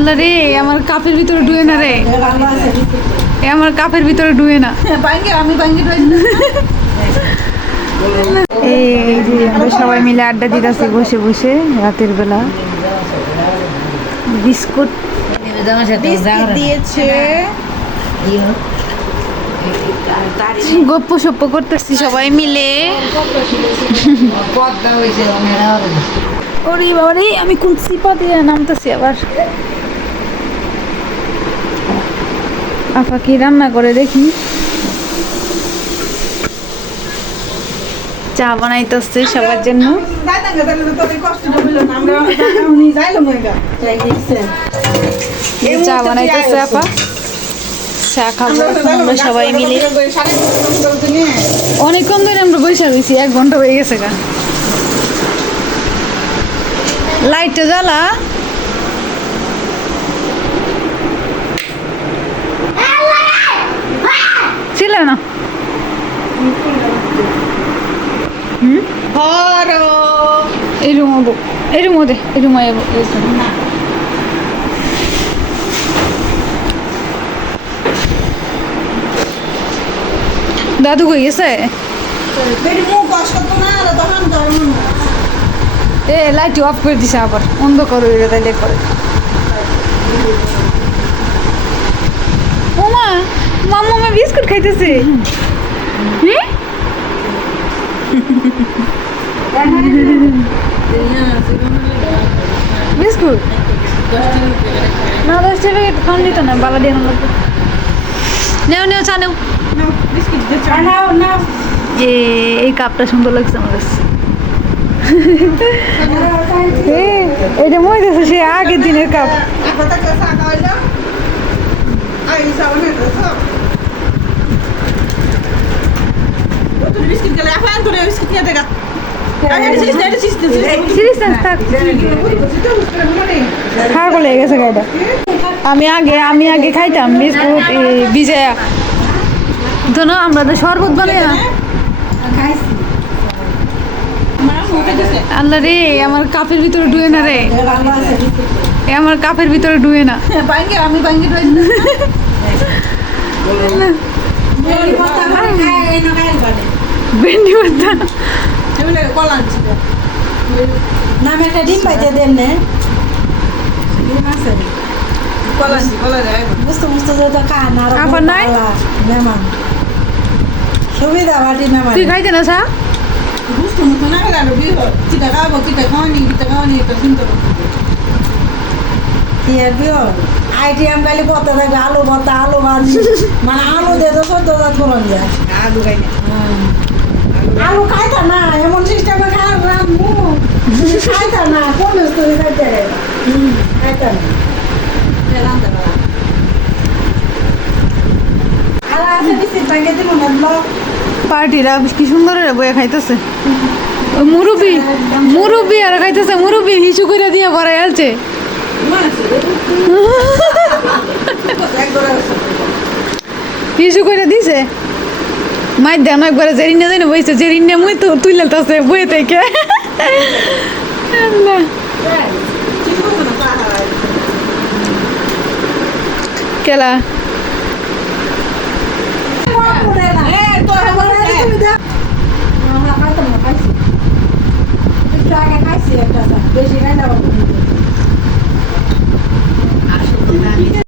আল্লাহ রে আমার কাপের ভিতরে ডুবে না রে, আমার কাপের ভিতরে ডুবে না। এই যে আমরা সবাই মিলে আড্ডা দিতেছি বসে বসে রাতের বেলা। বিস্কুট দিয়েছে, গপ্প সপ্প করতেছি সবাই মিলে। ওরে বাবা রে, আমি কোন সিপা দিয়ে নামতেছি আবার। আপা কি রান্না করে দেখি। চা বানাইতেছে সবার জন্য। চা বানাইতেছে আপা, চা খাবো আমরা সবাই মিলে। অনেকক্ষণ ধরে আমরা বসে রয়েছি, 1 ঘন্টা হয়ে গেছে গা। লাইটটা জ্বালা। ছিল না এই রুম হবো, এই রুম দে, এই রুম দাদু কই গেছে? এ লাইট অফ করে দিছে, আবার অন্ধকার হয়ে গেছে করে। ওমা মাম্মা মা বিস্কুট খাইতেছে। বিস্কুট না 10 টাকা খাওয়ান দিত না, বালা দিয়ে লাগবে। নেও নেও চা নেও। এই কাপটা সুন্দর লাগছে আমার কাছে। এটা মনে হচ্ছে সে আগের দিনের কাপ। আমি আগে খাইতাম বিস্কুট বিজয়া তো না, আমরা তো শরবত বানাই না। আল্লাহ রে আমার কাপের ভিতরে ডুবে না রে, আমার কাপের ভিতরে ডুবে না। আমি ভেন্ডি ভর্তা নাম একটা ডিম পাইতে দেন না, বুঝতে বুঝতে তো খান আর নাই মেহমান সুবিধা বাটি মেহমান। তুই খাইতে না চা? আইটিএম খালি পথে থাকবে আলু ভর্তা, আলু ভাজি, মানে আলু দিয়ে তো 14,000 ফোরন যায়। আলু খাইতা না, এমন সিস্টেমে খাইতা না, কোন স্তরে খাইতে খাইতা না। পার্টিরা কি সুন্দর বইয়া খাইতেছে। মুরব্বি আর খাইতেছে, মুরব্বি হিসু করে দিয়ে পরে আছে। হিসু করে দিছে মাইর দেন একবারে, জেরিনা দেন বইছে, জেরিনা মুই তো তুইলাতেছে বইয়ে থেকে। কেলা বেশি খাই না